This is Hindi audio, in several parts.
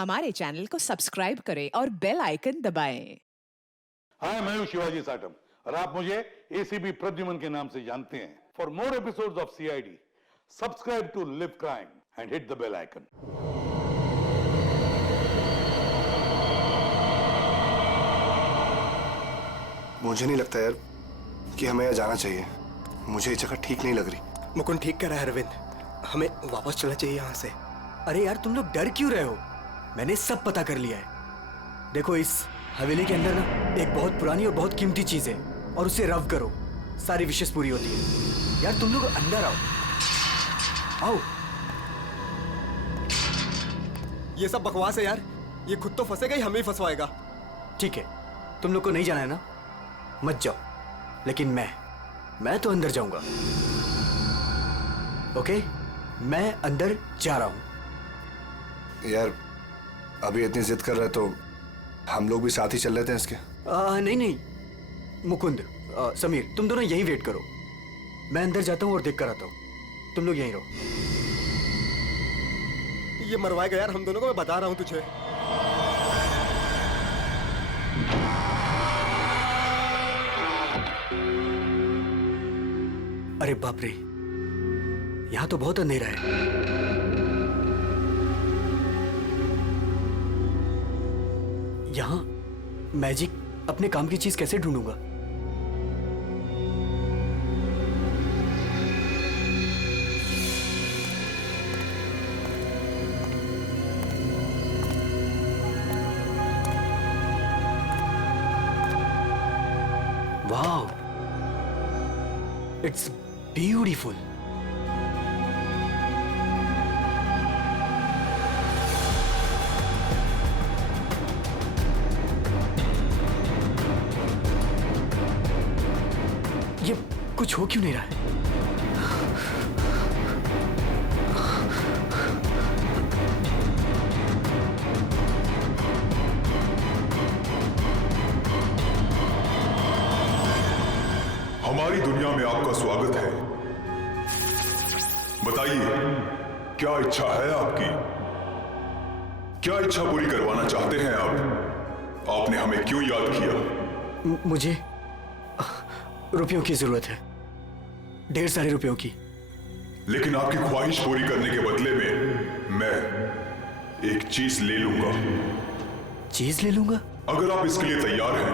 हमारे चैनल को सब्सक्राइब करें और बेल आइकन दबाएं। हाय, मैं हूं शिवाजी साटम और आप मुझे एसीपी प्रद्युमन के नाम से जानते हैं। For more episodes of CID, subscribe to Live Crime and hit the bell icon. मुझे नहीं लगता यार कि हमें यहाँ जाना चाहिए। मुझे ये जगह ठीक नहीं लग रही। मुकुंद ठीक कह रहा है अरविंद, हमें वापस चलना चाहिए यहाँ से। अरे यार तुम लोग डर क्यों रहे हो? मैंने सब पता कर लिया है। देखो इस हवेली के अंदर ना एक बहुत पुरानी और बहुत कीमती चीज है और उसे रव करो, सारी विशेष पूरी होती है। यार तुम लोग अंदर आओ, आओ। ये सब बकवास है यार, ये खुद तो फंसेगा ही हमें ही फंसवाएगा। ठीक है, तुम लोग को नहीं जाना है ना, मत जाओ, लेकिन मैं तो अंदर जाऊंगा। ओके, मैं अंदर जा रहा हूं। यार अभी इतनी जिद कर रहे तो हम लोग भी साथ ही चल लेते हैं इसके। नहीं मुकुंद, समीर, तुम दोनों यहीं वेट करो। मैं अंदर जाता हूं और देख कर आता हूं। तुम लोग यहीं रहो। ये मरवाएगा यार हम दोनों को, मैं बता रहा हूं तुझे। अरे बाप रे, यहां तो बहुत अंधेरा है। यहां मैजिक अपने काम की चीज कैसे ढूंढूंगा? Wow, it's beautiful. ये कुछ हो क्यों नहीं रहा है? हमारी दुनिया में आपका स्वागत है। बताइए, क्या इच्छा है आपकी? क्या इच्छा पूरी करवाना चाहते हैं आप? आपने हमें क्यों याद किया? मुझे रुपयों की जरूरत है, ढेर सारे रुपयों की। लेकिन आपकी ख्वाहिश पूरी करने के बदले में मैं एक चीज ले लूंगा। चीज ले लूंगा? अगर आप इसके लिए तैयार हैं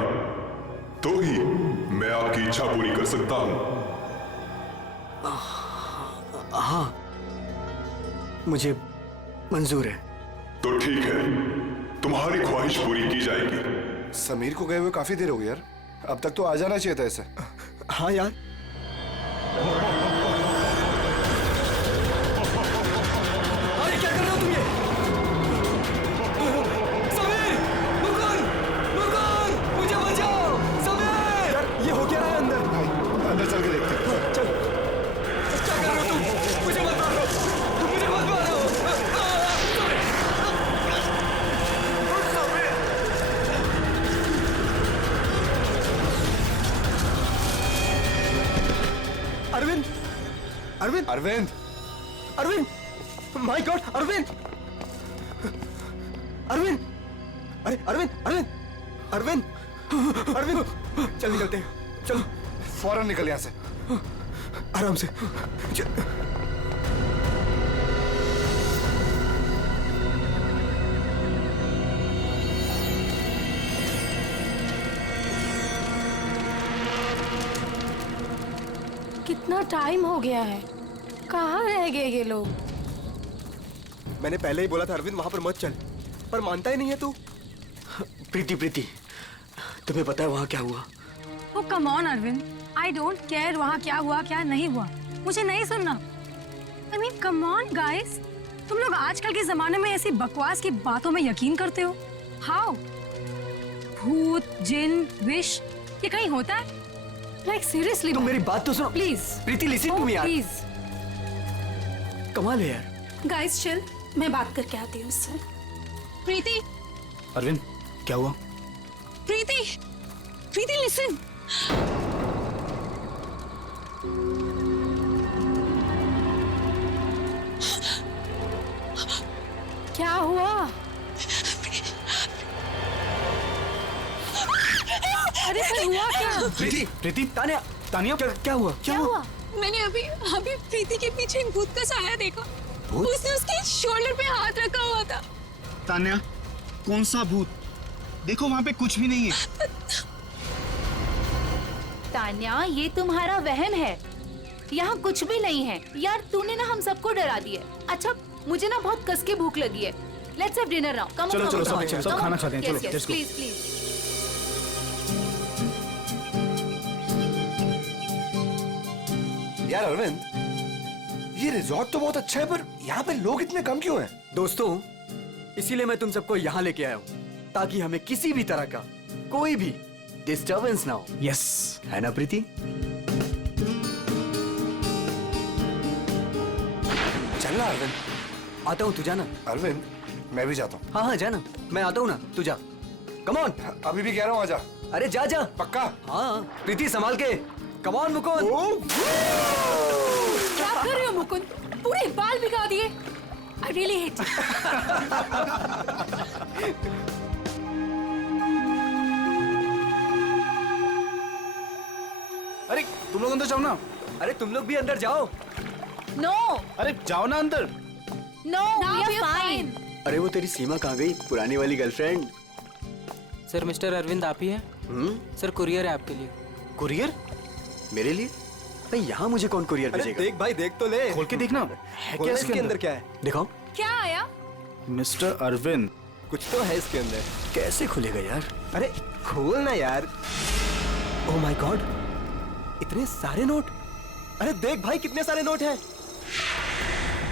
तो ही मैं आपकी इच्छा पूरी कर सकता हूं। हाँ, मुझे मंजूर है। तो ठीक है, तुम्हारी ख्वाहिश पूरी की जाएगी। समीर को गए हुए काफी देर हो गई यार, अब तक तो आ जाना चाहिए था इसे। हाँ यार, अरे क्या कर रहे हो तुम? ये समीर, मुकुंद, मुझे बचाओ। समीर, यार ये हो क्या रहा है अंदर? भाई अंदर चल के देखते हैं। चल। क्या कर रहे हो तुम? मुझे मत मारो, मुझे मत मारो। अरविंद, अरविंद, अरविंद, अरविंद, माय गॉड, अरविंद, अरविंद, अरे अरविंद, अरविंद, अरविंद, अरविंद, चल निकलते हैं, चलो फौरन निकल यहाँ से। आराम से। कितना टाइम हो गया है, कहाँ रह गए ये लोग? मैंने पहले ही बोला था अरविंद वहां पर मत चल, पर मानता ही नहीं है तू। प्रीति, तुम्हें पता है वहां क्या हुआ? Oh come on Arvind, I don't care वहाँ क्या हुआ क्या नहीं हुआ, मुझे नहीं सुनना। I mean come on guys, तुम लोग आजकल के जमाने में ऐसी बकवास की बातों में यकीन करते हो? हाउ? भूत, जिन, विश, ये कहीं होता है? लाइक सीरियसली, तुम मेरी बात तो सुनो please. Preeti, listen to me यार। प्लीज कमाल है यार। गाइस चिल, मैं बात करके आती हूँ उससे। प्रीति, अरविंद, क्या हुआ? प्रीति, प्रीति लिसन। क्या हुआ? अरे पर हुआ क्या? प्रीति, तानिया, तानिया क्या हुआ? क्या हुआ? मैंने अभी प्रीति के पीछे एक भूत का साया देखा। उसने उसके शोल्डर पे हाथ रखा हुआ था। तान्या, कौन सा भूत? देखो वहाँ पे कुछ भी नहीं है। तान्या, ये तुम्हारा वहम है, यहाँ कुछ भी नहीं है। यार तूने ना हम सबको डरा दिया। अच्छा, मुझे ना बहुत कस के भूख लगी है। Let's have dinner now. Come चलो सब खाना खाते हैं। चलो let's go। Please please. यार अरविंद, ये रिजॉर्ट तो बहुत अच्छा है, पर यहाँ पे लोग इतने कम क्यों हैं? दोस्तों, इसीलिए मैं तुम सबको यहाँ लेके आया हूँ, ताकि हमें किसी भी तरह का कोई भी डिस्टर्बेंस ना हो। यस, है ना प्रीति? चलना अरविंद। आता हूँ, तू जाना। अरविंद, मैं भी जाता हूँ। हाँ जाना, मैं आता हूँ ना, तू जा। Come on. अभी भी कह रहा हूँ, आजा। अरे जा जा। पक्का? हाँ, प्रीति संभाल के। Come on Mukund. क्या कर रहे हो मुकुंद? पूरे बाल भिगा दिए। I really hate you. अरे तुम लोग अंदर जाओ ना। अरे तुम लोग भी अंदर जाओ। नो अरे जाओ ना अंदर। No, we are fine. अरे वो तेरी सीमा कहाँ गई, पुरानी वाली गर्लफ्रेंड? सर, मिस्टर अरविंद आप ही हैं? सर, कुरियर है आपके लिए। कुरियर? मेरे लिए? भाई यहाँ मुझे कौन कुरियर भेजेगा? देख भाई, देख तो ले। खोल के देखना। है क्या इसके अंदर? क्या है? दिखाओ। क्या आया? मिस्टर अरविंद, कुछ तो है इसके अंदर। कैसे खुलेगा यार? अरे खोल ना यार। ओह माय गॉड, इतने सारे नोट। अरे देख भाई, कितने सारे नोट हैं।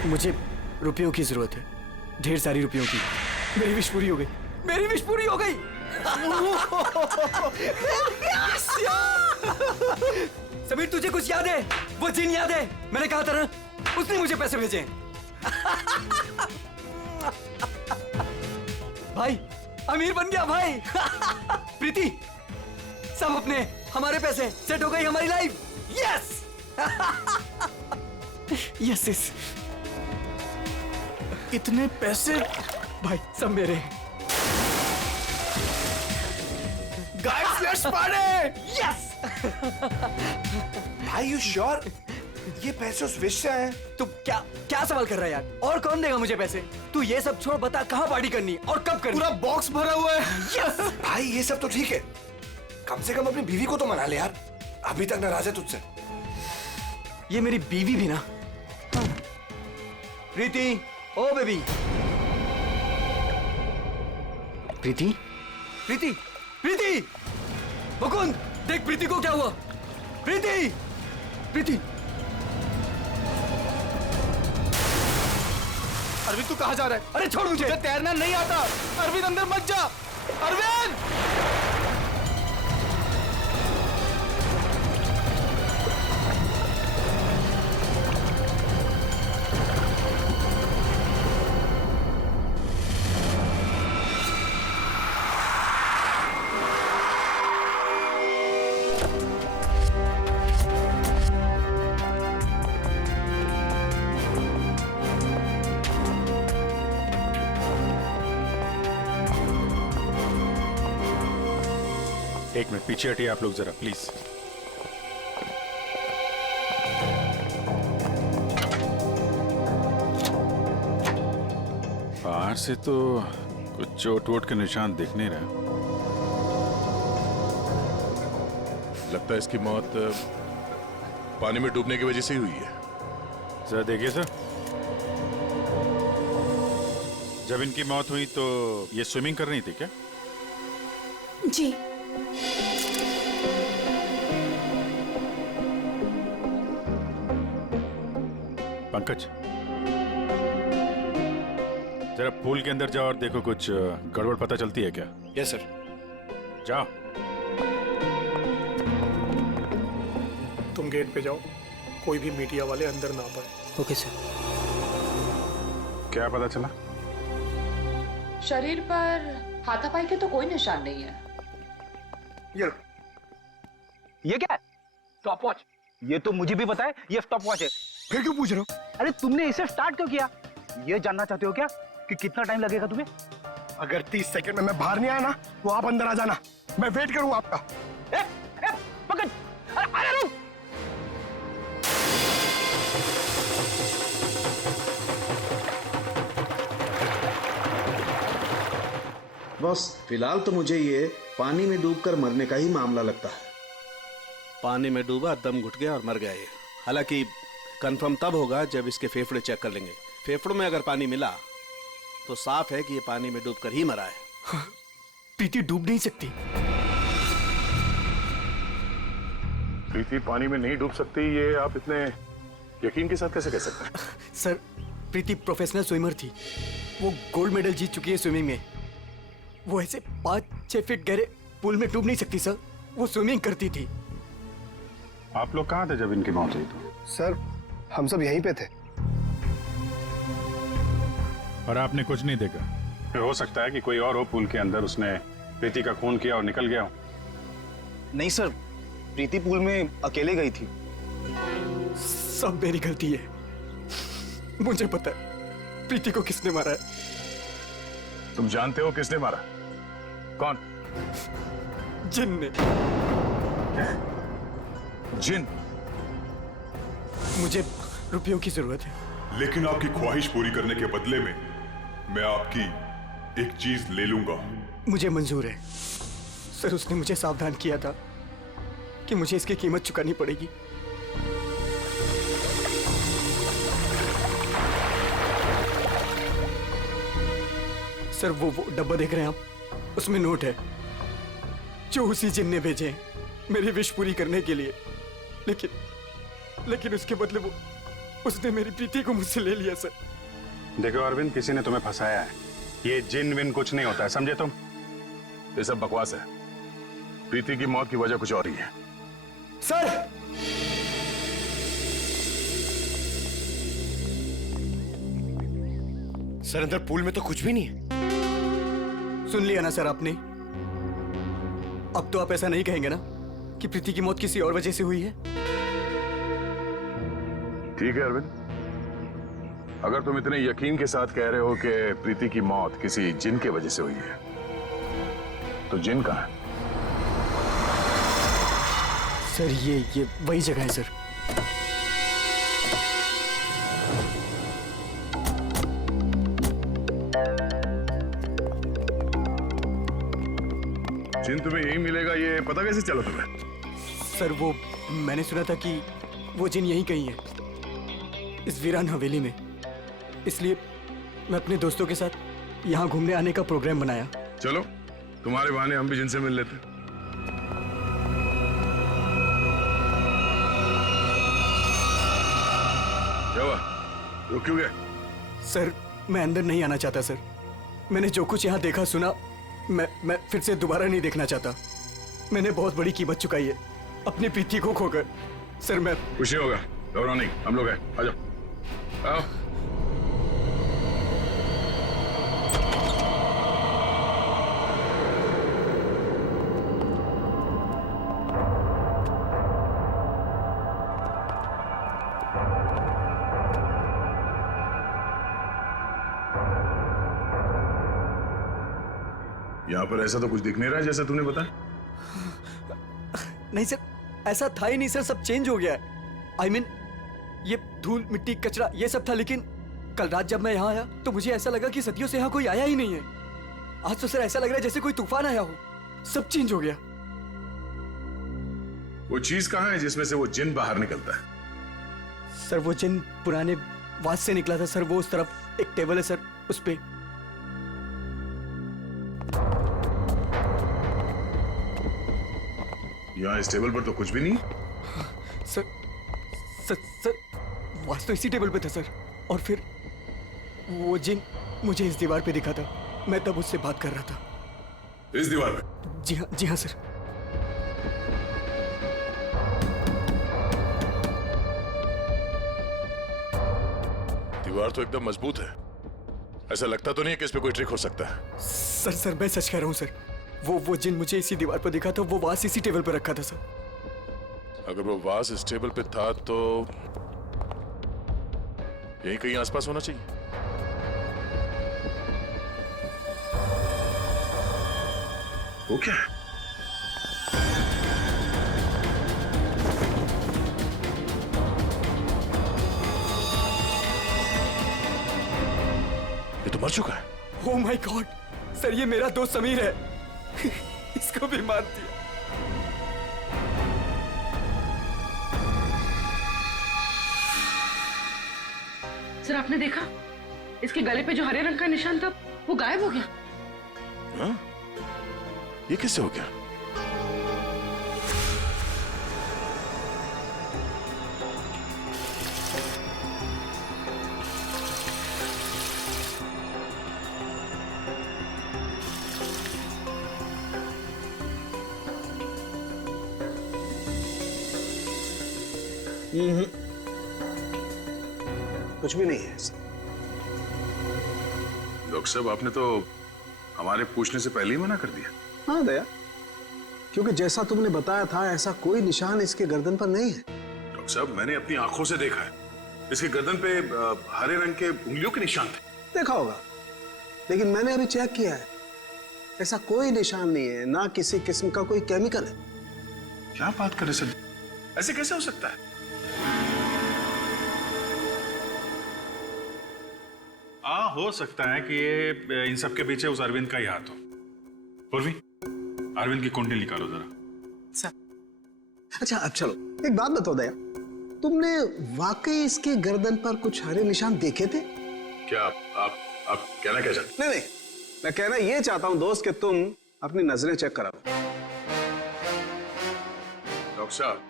मुझे रुपयों की जरूरत है, ढेर सारी रुपयों की। मेरी विश पूरी हो गई। मेरी विश पूरी हो गई। समीर, तुझे कुछ याद है? वो जिन याद है? मैंने कहा था ना, उसने मुझे पैसे भेजे। भाई, अमीर बन गया भाई। प्रीति, सब अपने हमारे पैसे, सेट हो गई हमारी लाइफ। Yes yes yes. इतने पैसे भाई, सब मेरे। Guys, let's party. यस। भाई, यू श्योर ये पैसे उस विश से आए हैं? तू क्या क्या सवाल कर रहा है यार? और कौन देगा मुझे पैसे? तू ये सब छोड़, बता कहाँ पार्टी करनी और कब करनी? पूरा बॉक्स भरा हुआ है। यस। भाई, ये सब तो ठीक है, कम से कम अपनी बीवी को तो मना ले यार। अभी तक नाराज है तुझसे। ये मेरी बीवी भी ना। प्रीति, ओ बेबी। प्रीति, प्रीति, प्रीति। मुकुंद, देख प्रीति को क्या हुआ। प्रीति, प्रीति। अरविंद, तू कहाँ जा रहा है? अरे छोड़ मुझे। तुझे तैरना नहीं आता। अरविंद, अंदर मत जा। अरविंद! एक मिनट पीछे हटिए आप लोग जरा, प्लीज। बाहर से तो कुछ चोट वोट के निशान दिख नहीं रहा। लगता है इसकी मौत पानी में डूबने की वजह से ही हुई है। जरा देखिए सर, जब इनकी मौत हुई तो ये स्विमिंग कर रही थी क्या? जी। पंकज, जरा पूल के अंदर जाओ और देखो कुछ गड़बड़ पता चलती है क्या? Yes sir. जाओ। तुम गेट पे जाओ, कोई भी मीडिया वाले अंदर ना पाए। Okay sir. क्या पता चला? शरीर पर हाथापाई के तो कोई निशान नहीं है। ये क्या है? Stop watch. ये तो मुझे भी पता है, ये स्टॉप वॉच है। फिर क्यों पूछ रहे हो? अरे तुमने इसे स्टार्ट क्यों किया? ये जानना चाहते हो क्या कि कितना टाइम लगेगा तुम्हें? अगर 30 सेकंड में मैं बाहर नहीं आया ना तो आप अंदर आ जाना, मैं वेट करूंगा आपका। पकड़, अरे रुक। बस फिलहाल तो मुझे ये पानी में डूबकर मरने का ही मामला लगता है। पानी में डूबा, दम घुट गया और मर गया ये। हालांकि कंफर्म तब होगा जब इसके फेफड़े चेक कर लेंगे। फेफड़ों में अगर पानी मिला तो साफ है कि ये पानी में डूबकर ही मरा है। प्रीति डूब नहीं सकती। प्रीति पानी में नहीं डूब सकती, ये आप इतने यकीन के साथ कैसे कह सकते हैं? सर, प्रीति प्रोफेशनल स्विमर थी। वो गोल्ड मेडल जीत चुकी है स्विमिंग में। वो ऐसे 5-6 फीट गहरे पूल में डूब नहीं सकती सर। वो स्विमिंग करती थी। आप लोग कहाँ थे जब इनकी मौत हुई? तो सर, हम सब यहीं पे थे। और आपने कुछ नहीं देखा? फिर हो सकता है कि कोई और हो पूल के अंदर, उसने प्रीति का खून किया और निकल गया हो। नहीं सर, प्रीति पूल में अकेले गई थी। सब मेरी गलती है। मुझे पता है प्रीति को किसने मारा है। तुम जानते हो किसने मारा? कौन? जिन ने। जिन? मुझे रुपयों की जरूरत है। लेकिन आपकी ख्वाहिश पूरी करने के बदले में मैं आपकी एक चीज ले लूंगा। मुझे मंजूर है सर। उसने मुझे सावधान किया था कि मुझे इसकी कीमत चुकानी पड़ेगी। सर, वो डब्बा देख रहे हैं आप, उसमें नोट है जो उसी जिन ने भेजे हैं मेरी विश पूरी करने के लिए। लेकिन उसके बदले उसने मेरी प्रीति को मुझसे ले लिया सर। देखो अरविंद, किसी ने तुम्हें फंसाया है। ये जिन विन कुछ नहीं होता है, समझे तुम? ये सब बकवास है। प्रीति की मौत की वजह कुछ और ही है। सर, सर, अंदर पूल में तो कुछ भी नहीं है। सुन लिया ना सर आपने? अब तो आप ऐसा नहीं कहेंगे ना कि प्रीति की मौत किसी और वजह से हुई है? ठीक है अरविंद, अगर तुम इतने यकीन के साथ कह रहे हो कि प्रीति की मौत किसी जिन के वजह से हुई है, तो जिन कहाँ है? सर, ये वही जगह है सर। जिन तुम्हें यही मिलेगा, ये पता कैसे चला तुम्हें? सर, वो मैंने सुना था कि वो जिन यहीं कहीं है, इस वीरान हवेली में। इसलिए मैं अपने दोस्तों के साथ यहाँ घूमने आने का प्रोग्राम बनाया। चलो, तुम्हारे बहाने हम भी जिनसे मिल लेते। क्या हुआ? रुक क्यों गए? सर, मैं अंदर नहीं आना चाहता सर। मैंने जो कुछ यहाँ देखा सुना, मैं फिर से दोबारा नहीं देखना चाहता। मैंने बहुत बड़ी कीमत चुकाई है अपनी प्रीति को खोकर। सर, मैं कुछ नहीं होगा, घबराओ नहीं, हम लोग हैं। आ जाओ, आओ। यहाँ पर ऐसा तो कुछ दिख नहीं रहा है जैसा तूने बताया। नहीं सर, ऐसा था ही नहीं सर। सब चेंज हो गया है। I mean, ये धूल, मिट्टी, कचरा ये सब था। लेकिन कल रात जब मैं यहाँ आया तो मुझे ऐसा लगा कि सदियों से यहाँ कोई आया ही नहीं है। आज तो सर ऐसा लग रहा है जैसे कोई तूफान आया हो। सब चेंज हो गया। वो चीज कहाँ है जिसमें से वो जिन बाहर निकलता है? सर, वो जिन पुराने वास से निकला था सर। वो उस तरफ एक टेबल है सर, उस पे। यहाँ इस टेबल पर तो कुछ भी नहीं। सर, वास तो इसी टेबल पे था सर। और फिर वो जिन मुझे इस दीवार पे दिखा था। मैं तब उससे बात कर रहा था। इस दीवार पे? जी हाँ सर। दीवार तो एकदम मजबूत है। ऐसा लगता तो नहीं है कि इस पे कोई ट्रिक हो सकता है। सर, मैं सच कह रहा हूँ सर। वो जिन मुझे इसी दीवार पर दिखा था। वो वास इसी टेबल पर रखा था सर। अगर वो वास इस टेबल पे था तो यहीं कहीं आसपास होना चाहिए। वो क्या है? ये तो मर चुका है। ओह माय गॉड सर, ये मेरा दोस्त समीर है। इसको भी मार दिया। सर आपने देखा इसके गले पे जो हरे रंग का निशान था वो गायब हो गया। हाँ? ये किससे हो गया? कुछ भी नहीं है ऐसा। डॉक्टर साहब आपने तो हमारे पूछने से पहले ही मना कर दिया। हाँ दया, क्योंकि जैसा तुमने बताया था ऐसा कोई निशान इसके गर्दन पर नहीं है। डॉक्टर साहब मैंने अपनी आंखों से देखा है, इसके गर्दन पे हरे रंग के उंगलियों के निशान थे। देखा होगा, लेकिन मैंने अभी चेक किया है, ऐसा कोई निशान नहीं है, ना किसी किस्म का कोई केमिकल है। क्या बात कर रहे सर, ऐसे कैसे हो सकता है? हो सकता है कि ये इन सब के पीछे उस अरविंद का ही हाथ हो। पूर्वी, अरविंद की कुंडली निकालो जरा। अच्छा अब चलो एक बात बताओ दया, तुमने वाकई इसके गर्दन पर कुछ हरे निशान देखे थे? क्या आप कहना क्या चाहते? नहीं, मैं कहना ये चाहता हूं दोस्त कि तुम अपनी नजरें चेक करा लो। डॉक्टर साहब,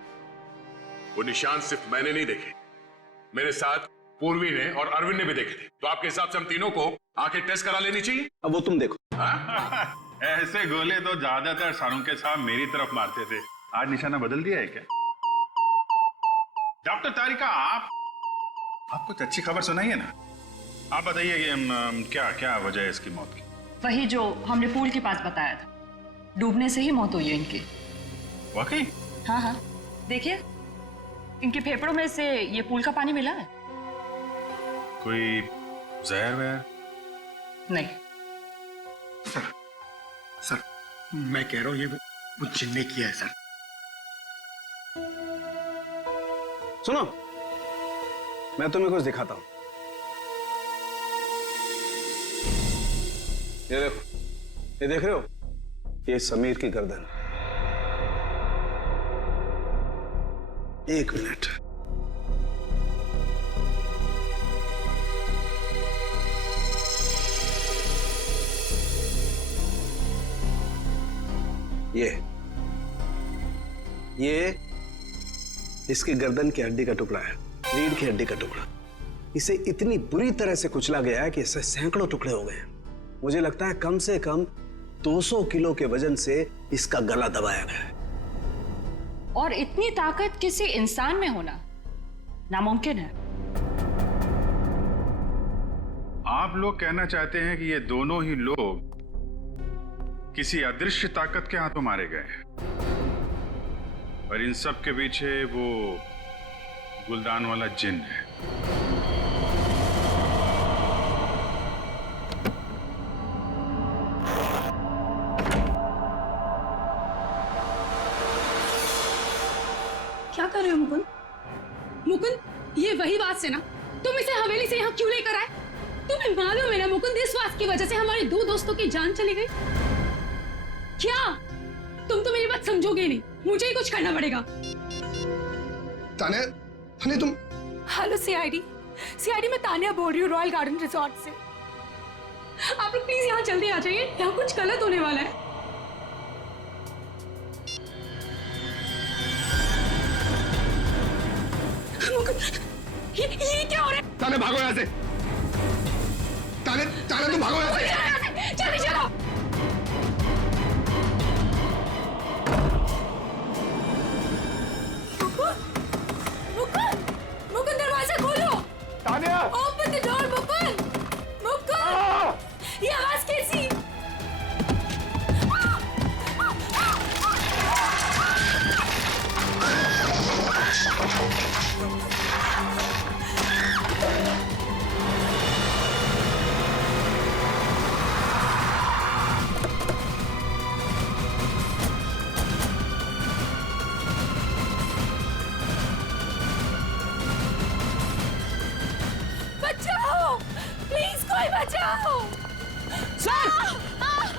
वो निशान सिर्फ मैंने नहीं देखे, मेरे साथ पूर्वी ने और अरविंद ने भी देखे थे। तो आपके हिसाब से हम तीनों को आंखें टेस्ट करा लेनी चाहिए। अब वो तुम देखो। ऐसे गोले तो ज्यादातर शाहरुख के साहब मेरी तरफ मारते थे, आज निशाना बदल दिया है क्या? डॉक्टर तारिका, आप कुछ अच्छी खबर सुनाइए ना। आप बताइए कि क्या क्या वजह है इसकी मौत की? वही जो हमने पूल के पास बताया था, डूबने से ही मौत हुई है इनकी। वाकई? हाँ हाँ, देखिए इनके फेफड़ों में से ये पूल का पानी मिला है। कोई जहर वहर? नहीं सर, मैं कह रहा हूं ये वो जिन ने किया है सर। सुनो, मैं तुम्हें कुछ दिखाता हूं। ये देखो, ये देख रहे हो, ये समीर की गर्दन। एक मिनट, ये इसकी गर्दन की हड्डी का टुकड़ा है, रीढ़ की हड्डी का टुकड़ा। इसे इतनी बुरी तरह से कुचला गया है कि इससे सैकड़ों टुकड़े हो गए। मुझे लगता है कम से कम 200 किलो के वजन से इसका गला दबाया गया है। और इतनी ताकत किसी इंसान में होना नामुमकिन है। आप लोग कहना चाहते हैं कि ये दोनों ही लोग किसी अदृश्य ताकत के हाथों मारे गए हैं, और इन सब के पीछे वो गुलदान वाला जिन है। क्या कर रहे हो मुकुंद? मुकुंद, ये वही बात से ना तुम इसे हवेली से यहाँ क्यों लेकर आए? तुम्हें मालूम है ना मुकुंद, इस बात की वजह से हमारे 2 दोस्तों की जान चली गई। क्या तुम तो मेरी बात समझोगे नहीं, मुझे ही कुछ करना पड़ेगा। तान्या, तान्या तुम। हेलो सीआईडी मैं तान्या बोल रही हूँ, रॉयल गार्डन रिजॉर्ट से। आप लोग प्लीज यहाँ जल्दी आ जाइए, यहाँ कुछ गलत होने वाला है। ये क्या हो रहा है? तान्या भागो यहाँ से। तान्या तुम भागो यहाँ से। जल्दी चलो। मुकुंद, दरवाजा खोलो। Tanya, open the door Mukund. ये आवाज कैसी?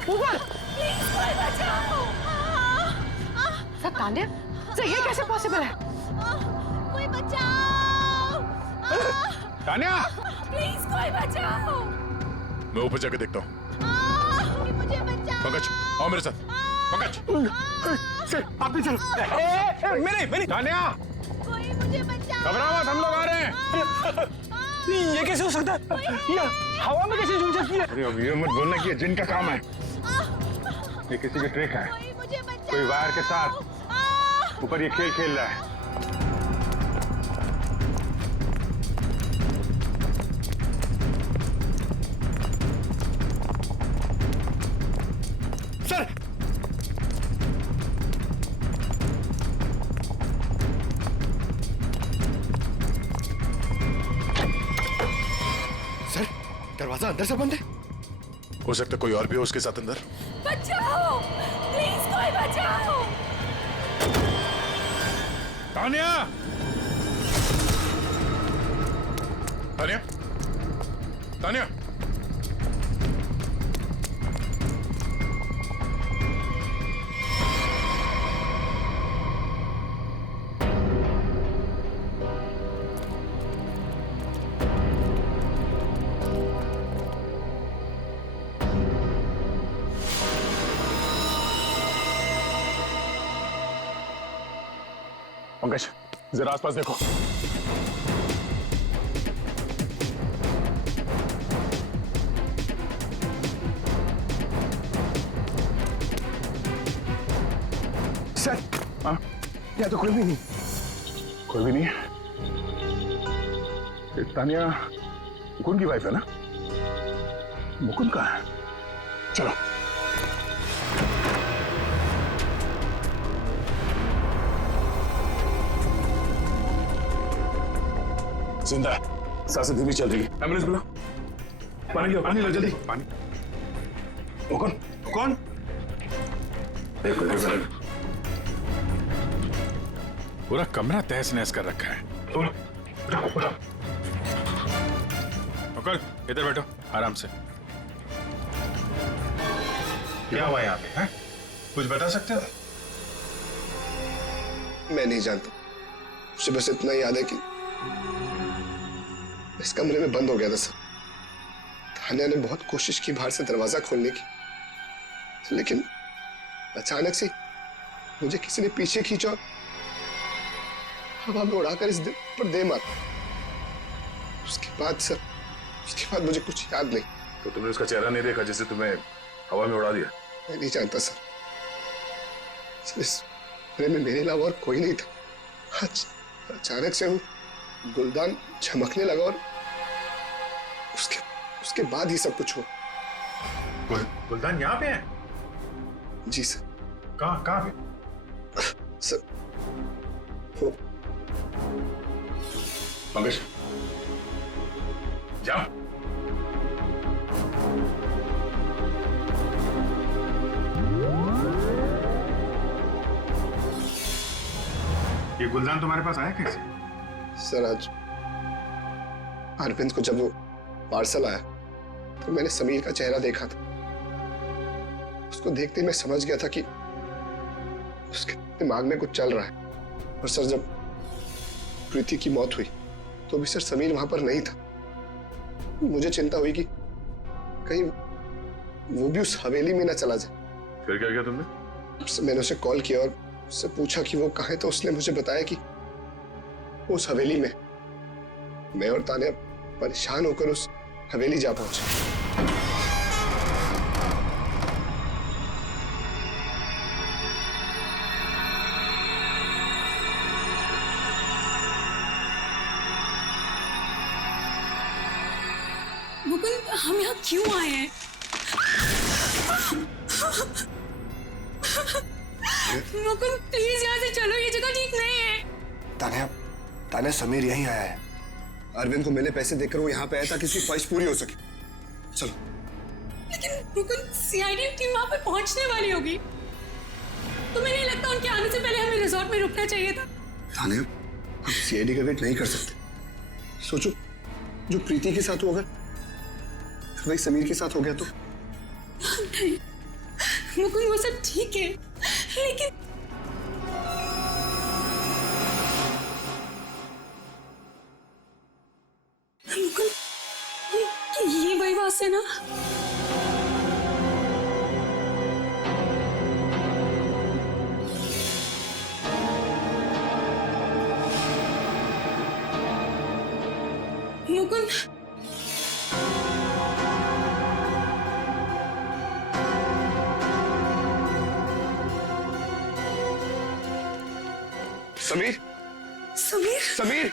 ऊपर। प्लीज कोई बचाओ। सर तान्या, सर ये कैसे पॉसिबल है? कोई बचाओ। तान्या, प्लीज कोई बचाओ। मैं ऊपर जाके देखता हूँ। मुझे बचाओ। पंकज, आओ मेरे साथ। पंकज, सर आप भी चलो। मैंने तान्या, कोई मुझे बचाओ। घबराओ मत, हम लोग आ रहे हैं। ये कैसे हो सकता है? ये हवा में कैसे झूल सकती है? अरे अब ये मत बोलना कि ये जिन का काम है। ये किसी की ट्रिक है। कोई वायर के साथ ऊपर ये खेल खेल रहा है। सर सर दरवाजा अंदर से बंद है। हो सकता कोई और भी हो उसके साथ अंदर। बचाओ, प्लीज कोई बचाओ। तान्या, तान्या, तान्या, पंकज जरा आसपास देखो। सर हाँ या तो कोई भी नहीं। कोई भी नहीं है। ये तान्या मुकुंद की वाइफ है ना? मुकुंद कहाँ है? चलो। जिंदा है, सांसें धीमी चल रही है। एम्बुलेंस बुलाओ। पानी लो, पानी लो जल्दी। पानी। कौन? कौन? पूरा कमरा तहस नहस कर रखा है। मुकुल, इधर बैठो आराम से। क्या हुआ यहाँ पे? हैं? कुछ बता सकते हो? मैं नहीं जानता, मुझे बस इतना याद है कि इस कमरे में बंद हो गया था सर। तान्या ने बहुत कोशिश की बाहर से दरवाजा खोलने की, लेकिन अचानक से मुझे किसी ने पीछे खींचा और हवा में उड़ाकर इस दिल पर दे मारा। उसके बाद मुझे कुछ याद नहीं। तो तुमने उसका चेहरा नहीं देखा जिसे तुम्हें हवा में उड़ा दिया? मैं नहीं जानता सर, इस कमरे में मेरे अलावा और कोई नहीं था। अचानक से वो गुलदान झमकने लगा और उसके बाद ही सब कुछ हुआ। गुलदान यहाँ पे है? जी सर। कहाँ पे? सर वो पंकज जाओ। ये गुलदान तुम्हारे पास आया कैसे? सर आज अरविंद को जब वो पार्सल आया तो मैंने समीर का चेहरा देखा था। उसको देखते ही मैं समझ गया था कि उसके दिमाग में कुछ चल रहा है। और सर जब प्रीति की मौत हुई तो भी सर समीर वहां पर नहीं था। मुझे चिंता हुई कि कहीं वो भी उस हवेली में ना चला जाए। फिर क्या किया तुमने? मैंने उसे कॉल किया और उससे पूछा कि वो कहाँ है, तो उसने मुझे बताया कि उस हवेली में। मैं और तान्या परेशान होकर उस हवेली जा पहुंचे। मुकुंद, हम यहाँ क्यों आए हैं? मुकुंद प्लीज यहाँ से चलो, ये जगह ठीक नहीं है। तान्या समीर यहीं आया है। अरविंद को मैंने पैसे देकर वो यहाँ पे आया ताकि उसकी ख्वाहिश पूरी हो सके। चलो। लेकिन मुकुंद सीआईडी टीम वहाँ पे पहुँचने वाली होगी। तुम्हें नहीं लगता उनके आने से पहले हमें रिजॉर्ट में रुकना चाहिए था? तान्या, हम सीआईडी का वेट नहीं कर सकते। सोचो जो प्रीति के साथ हो, अगर वही समीर के साथ हो गया तो? नहीं, मुकुंद वो सब ठीक है, लेकिन मुकुंद ये वही बात है ना? मुकुंद समीर समीर समीर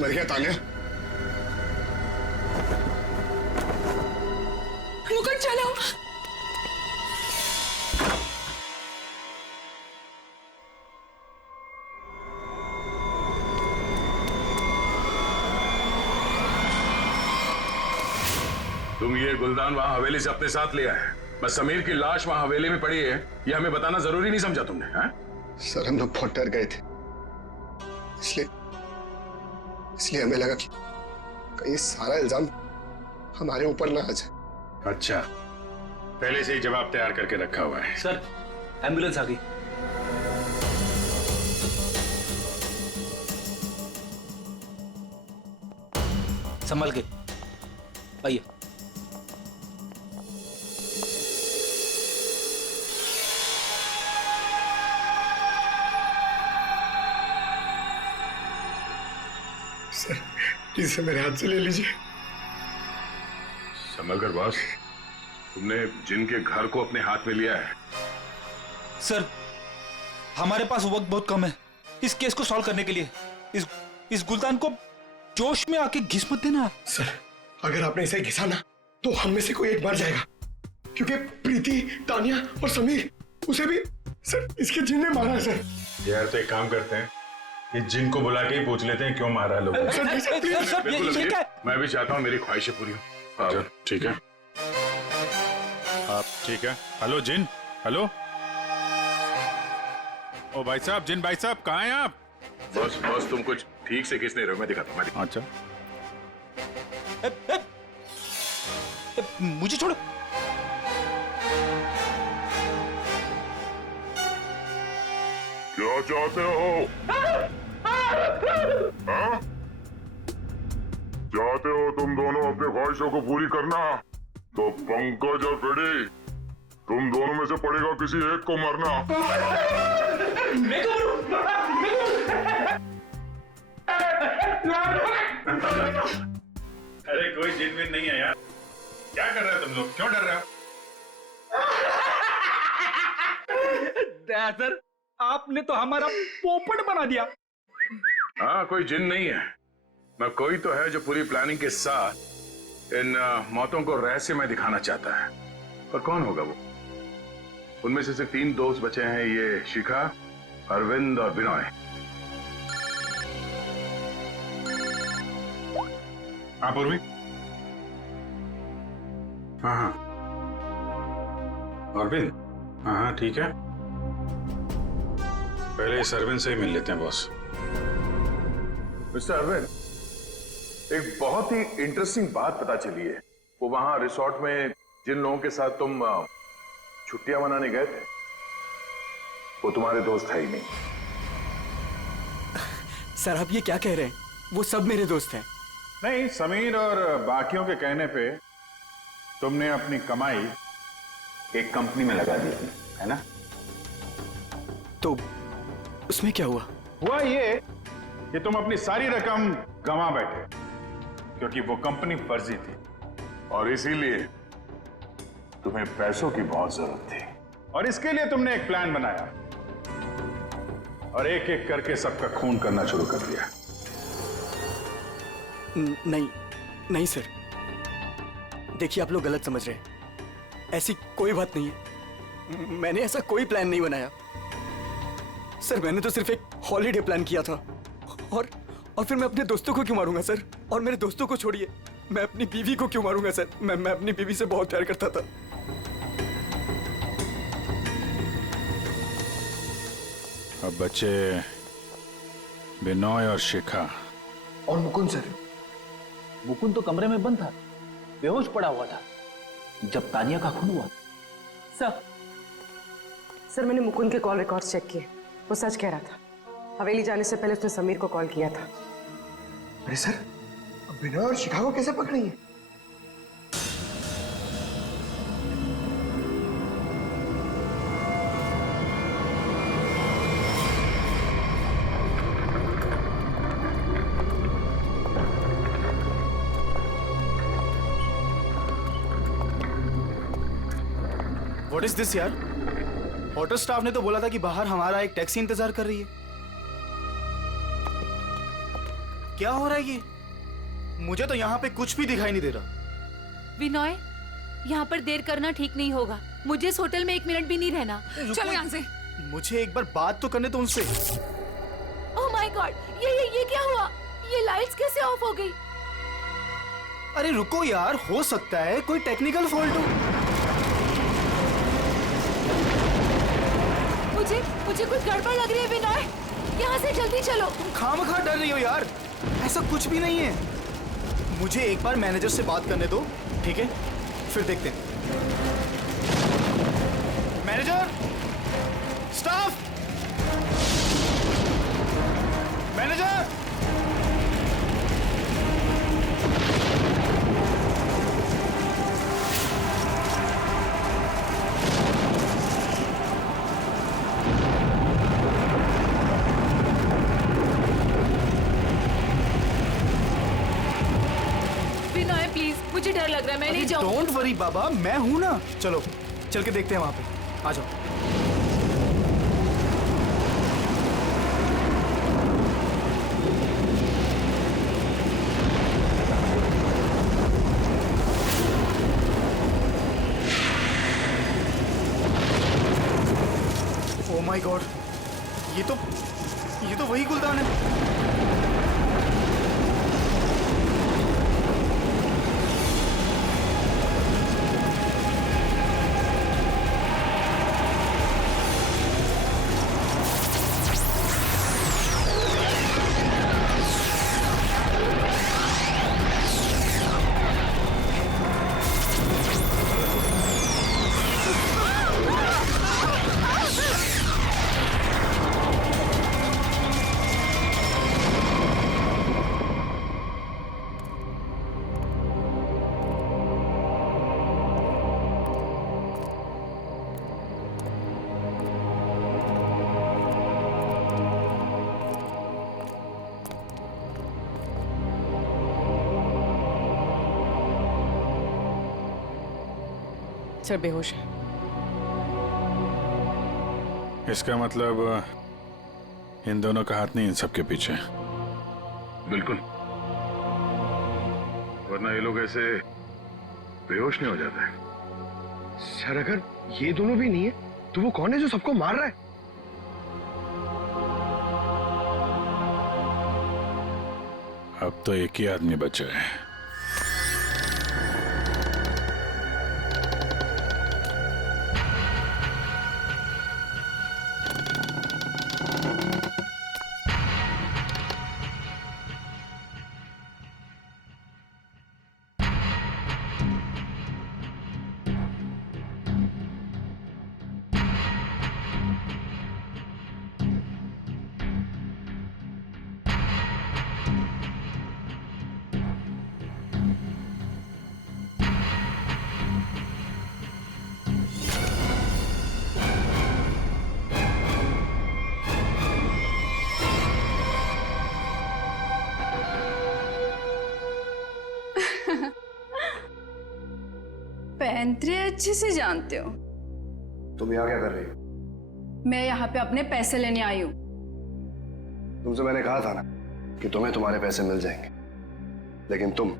मर गया तान्या। मुकुंद चलो। तुम ये गुलदान वहां हवेली से अपने साथ लिया है, बस समीर की लाश वहां हवेली में पड़ी है ये हमें बताना जरूरी नहीं समझा तुमने? हाँ? सर हम लोग बहुत डर गए थे, इसलिए हमें लगा कि कहीं सारा इल्जाम हमारे ऊपर ना आ जाए। अच्छा, पहले से ही जवाब तैयार करके रखा हुआ है। सर एम्बुलेंस आ गई। संभल के आइए। सर प्लीज मेरे हाथ से ले लीजिए। संभल कर बॉस, तुमने जिनके घर को अपने हाथ में लिया है। सर हमारे पास वक्त बहुत कम है इस केस को सॉल्व करने के लिए। इस गुलदान को जोश में आके घिस मत देना। सर अगर आपने इसे घिसा ना तो हम में से कोई एक मर जाएगा, क्योंकि प्रीति, तानिया और समीर उसे भी सर इसके जिन ने मारा है। सर यार तो एक काम करते हैं, ये जिन को बुला के ही पूछ लेते हैं क्यों मारा लोग। मैं भी चाहता हूँ मेरी ख्वाहिशें पूरी हो। अच्छा ठीक है, आप ठीक है? हेलो जिन, हेलो। ओ भाई साहब, जिन भाई साहब कहाँ हैं आप? बॉस बॉस तुम कुछ ठीक से किस नहीं रहे, मैं दिखाता हूँ। अच्छा मुझे छोड़ो। क्या चाहते हो? हाँ? चाहते हो तुम दोनों अपने ख्वाहिशों को पूरी करना, तो पंकज और फ्रेडी तुम दोनों में से पड़ेगा किसी एक को मरना। अरे कोई जिन विन नहीं है यार, क्या कर रहे हो तुम लोग? क्यों डर रहे हो? सर आपने तो हमारा पोपट बना दिया। हाँ कोई जिन नहीं है, मैं कोई तो है जो पूरी प्लानिंग के साथ इन मौतों को रहस्यमय दिखाना चाहता है। पर कौन होगा वो? उनमें से सिर्फ 3 दोस्त बचे हैं, ये शिखा, अरविंद और विनय। आप उर्वी? हाँ हाँ अरविंद, हाँ हाँ ठीक है। पहले इस अरविंद से ही मिल लेते हैं बॉस। मिस्टर अरविंद, एक बहुत ही इंटरेस्टिंग बात पता चली है। वो वहां रिसोर्ट में जिन लोगों के साथ तुम छुट्टियां मनाने गए थे, वो तुम्हारे दोस्त है ही नहीं। सर आप ये क्या कह रहे हैं? वो सब मेरे दोस्त हैं। नहीं, समीर और बाकियों के कहने पे तुमने अपनी कमाई एक कंपनी में लगा दी थी, है ना? तो उसमें क्या हुआ? हुआ ये कि तुम अपनी सारी रकम गंवा बैठे, क्योंकि वो कंपनी फर्जी थी और इसीलिए तुम्हें पैसों की बहुत जरूरत थी। और इसके लिए तुमने एक प्लान बनाया और एक एक करके सबका खून करना शुरू कर दिया। नहीं नहीं सर, देखिए आप लोग गलत समझ रहे हैं। ऐसी कोई बात नहीं है, मैंने ऐसा कोई प्लान नहीं बनाया। सर मैंने तो सिर्फ एक हॉलीडे प्लान किया था। और फिर मैं अपने दोस्तों को क्यों मारूंगा सर? और मेरे दोस्तों को छोड़िए, मैं अपनी बीवी को क्यों मारूंगा सर? मैं अपनी बीवी से बहुत प्यार करता था। अब बच्चे बिनोय और शिखा और मुकुंद सर। मुकुंद तो कमरे में बंद था, बेहोश पड़ा हुआ था। जब तानिया का खून हुआ? सर मैंने मुकुंद के कॉल रिकॉर्ड्स चेक किए, वो सच कह रहा था। हवेली जाने से पहले उसने समीर को कॉल किया था। अरे सर, अब बिनोय और शिखा को कैसे पकड़ेंगे? व्हाट इज दिस यार? होटल स्टाफ ने तो बोला था कि बाहर हमारा एक टैक्सी इंतजार कर रही है। क्या हो रहा है ये? मुझे तो यहाँ पे कुछ भी दिखाई नहीं दे रहा। विनोय, यहाँ पर देर करना ठीक नहीं होगा। मुझे इस होटल में 1 मिनट भी नहीं रहना। चलो यहाँ से। मुझे एक बार बात तो करने दो उनसे। ओह माय गॉड, ये क्या हुआ? ये लाइट्स कैसे ऑफ हो गई? अरे रुको यार, हो सकता है कोई टेक्निकल फॉल्ट हो। मुझे कुछ गड़बड़ लग रही है विनोय, यहाँ से जल्दी चलो। तुम खामखा डर रही हो यार, ऐसा कुछ भी नहीं है। मुझे एक बार मैनेजर से बात करने दो, ठीक है? फिर देखते हैं। Manager, staff, manager. मुझे डर लग रहा है, मैं नहीं जाऊंगी। डोंट वरी बाबा, मैं हूं ना। चलो चल के देखते हैं वहां पे। आ जाओ। ओह माय गॉड, ये तो वही गुलदान है। सर बेहोश है। इसका मतलब इन दोनों का हाथ नहीं इन सबके पीछे। बिल्कुल, वरना ये लोग ऐसे बेहोश नहीं हो जाते। सर अगर ये दोनों भी नहीं है तो वो कौन है जो सबको मार रहा है? अब तो एक ही आदमी बचा है। पैंतरे अच्छे से जानते हो। तुम यहाँ क्या कर रही हो? मैं यहाँ पे अपने पैसे लेने आई हूँ। तुमसे मैंने कहा था ना कि तुम्हें तुम्हारे पैसे मिल जाएंगे, लेकिन तुम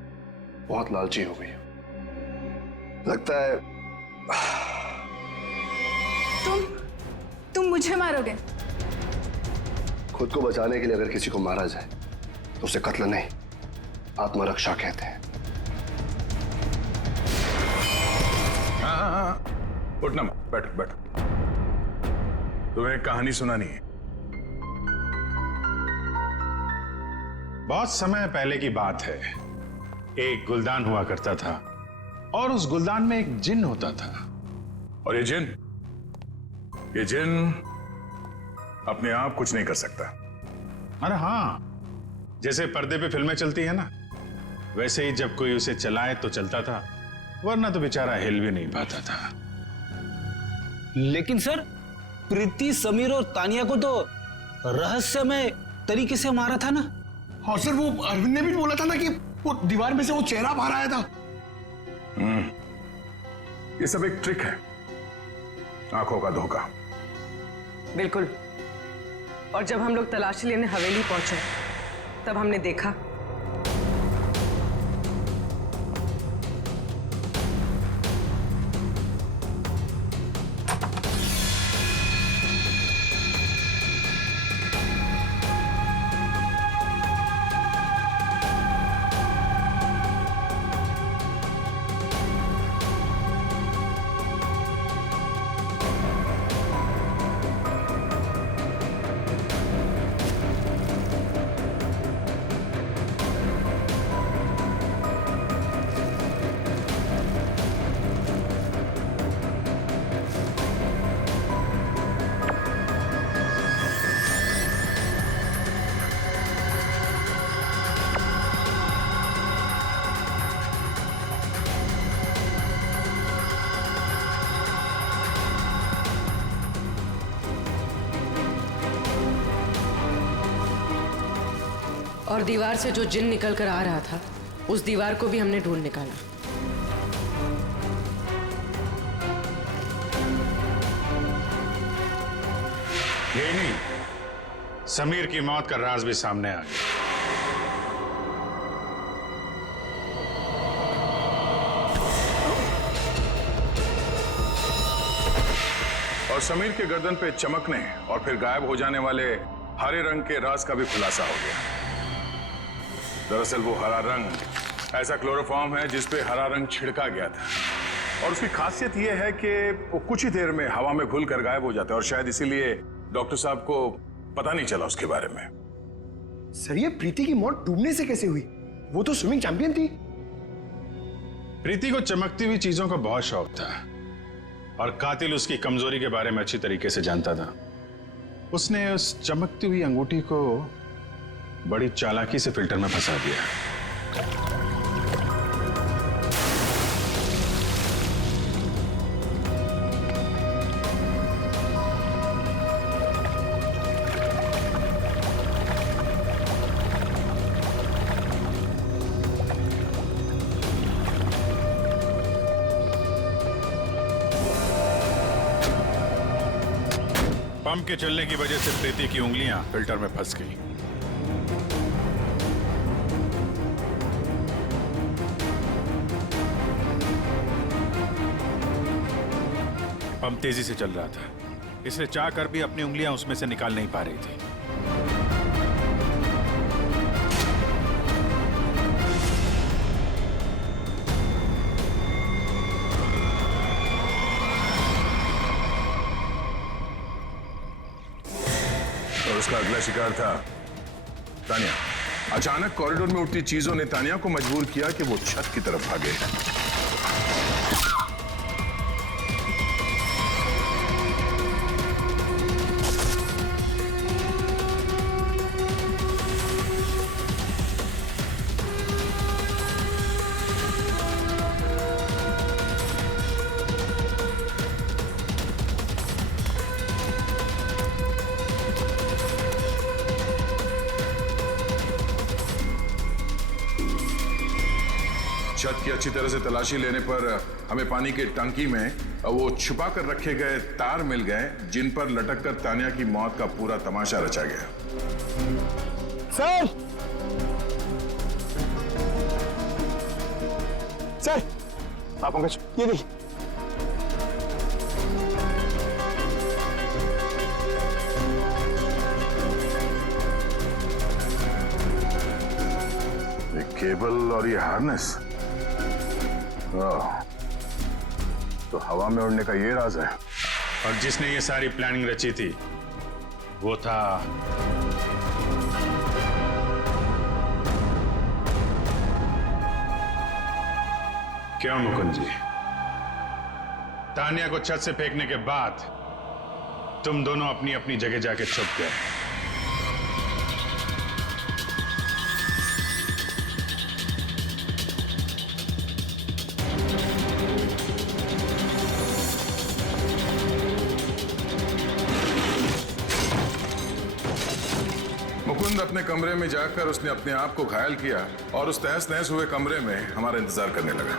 बहुत लालची हो गई हो। लगता है तुम मुझे मारोगे? खुद को बचाने के लिए अगर किसी को मारा जाए तो उसे कत्ल नहीं, आत्मरक्षा कहते हैं। हाँ, उठना मत, बैठो बैठो। तुम्हें एक कहानी सुनानी है। बहुत समय पहले की बात है। एक गुलदान हुआ करता था और उस गुलदान में एक जिन होता था। और ये जिन अपने आप कुछ नहीं कर सकता। अरे हाँ, जैसे पर्दे पे फिल्में चलती है ना, वैसे ही जब कोई उसे चलाए तो चलता था, वरना तो बेचारा हिल भी नहीं पाता था। लेकिन सर, प्रीति, समीर और तानिया को तो रहस्यमय तरीके से मारा था ना। और सर वो अरविंद ने भी बोला था ना कि वो दीवार में से वो चेहरा बाहर आया था। ये सब एक ट्रिक है, आंखों का धोखा। बिल्कुल। और जब हम लोग तलाशी लेने हवेली पहुंचे तब हमने देखा और दीवार से जो जिन निकल कर आ रहा था, उस दीवार को भी हमने ढूंढ निकाला। यही नहीं, समीर की मौत का राज भी सामने आ गया। और समीर के गर्दन पे चमकने और फिर गायब हो जाने वाले हरे रंग के राज का भी खुलासा हो गया। दरअसल वो हरा रंग ऐसा क्लोरोफॉर्म है जिसपे हरा रंग छिड़का गया था, और उसकी खासियत यह है कि वो कुछ ही देर में हवा में घुलकर गायब हो जाता है, और शायद इसीलिए डॉक्टर साहब को पता नहीं चला उसके बारे में। सर ये प्रीति की मौत डूबने से कैसे हुई? वो तो स्विमिंग चैंपियन थी। प्रीति को चमकती हुई चीजों का बहुत शौक था, और कातिल उसकी कमजोरी के बारे में अच्छी तरीके से जानता था। उसने उस चमकती हुई अंगूठी को बड़ी चालाकी से फिल्टर में फंसा दिया। पंप के चलने की वजह से प्रीति की उंगलियां फिल्टर में फंस गई। पंप तेजी से चल रहा था, इसलिए चाहकर भी अपनी उंगलियां उसमें से निकाल नहीं पा रही थी। और उसका अगला शिकार था तानिया। अचानक कॉरिडोर में उठती चीजों ने तानिया को मजबूर किया कि वो छत की तरफ भागे। छत की अच्छी तरह से तलाशी लेने पर हमें पानी के टंकी में वो छुपा कर रखे गए तार मिल गए, जिन पर लटक कर तानिया की मौत का पूरा तमाशा रचा गया। सर! सर! आप पंकज, ये देखिए। ये केबल और ये हार्नेस, तो हवा में उड़ने का ये राज है। और जिसने ये सारी प्लानिंग रची थी वो था क्यों मुकुंद जी, तानिया को छत से फेंकने के बाद तुम दोनों अपनी अपनी जगह जाके छुप गए। मुकुंद अपने कमरे में जाकर उसने अपने आप को घायल किया और उस तहस नहस हुए कमरे में हमारा इंतजार करने लगा।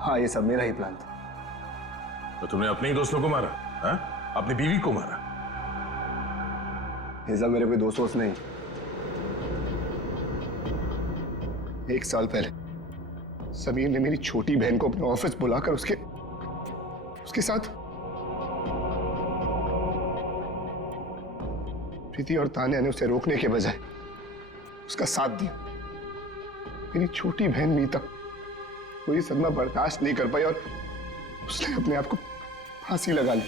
हाँ, ये सब मेरा ही प्लान था। तो तुमने अपने ही दोस्तों को मारा? हा? अपनी बीवी को मारा? ये सब मेरे कोई दोस्त नहीं। 1 साल पहले समीर ने मेरी छोटी बहन को अपने ऑफिस बुलाकर उसके साथ प्रीति और तान्या ने उसे रोकने के बजाय उसका साथ दिया। मेरी छोटी बहन मीता कोई सदमा बर्दाश्त नहीं कर पाई और उसने अपने आप को फांसी लगा ली।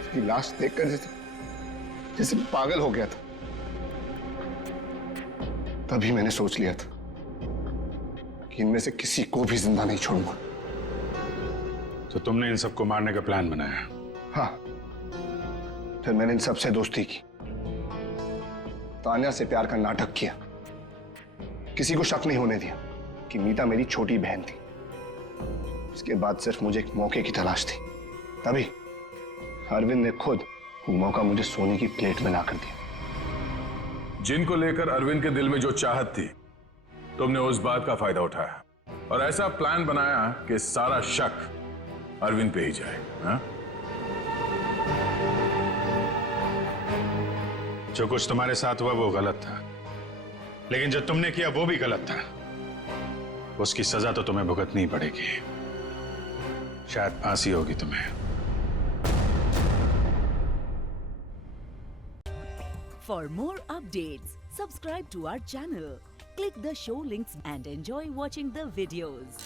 उसकी लाश देखकर जैसे पागल हो गया था। तभी मैंने सोच लिया था कि इनमें से किसी को भी जिंदा नहीं छोड़ूंगा। तो तुमने इन सबको मारने का प्लान बनाया? हाँ, फिर मैंने इन सबसे दोस्ती की, तान्या से प्यार का नाटक किया, किसी को शक नहीं होने दिया कि मीता मेरी छोटी बहन थी। इसके बाद सिर्फ मुझे एक मौके की तलाश थी, तभी अरविंद ने खुद वो मौका मुझे सोने की प्लेट में लाकर दिया। जिनको लेकर अरविंद के दिल में जो चाहत थी, तुमने उस बात का फायदा उठाया और ऐसा प्लान बनाया कि सारा शक अरविंद पे ही जाए। हा? जो कुछ तुम्हारे साथ हुआ वो गलत था, लेकिन जो तुमने किया वो भी गलत था। उसकी सजा तो तुम्हें भुगतनी पड़ेगी। शायद फांसी होगी तुम्हें। For more updates, subscribe to our channel, click the show links and enjoy watching the videos.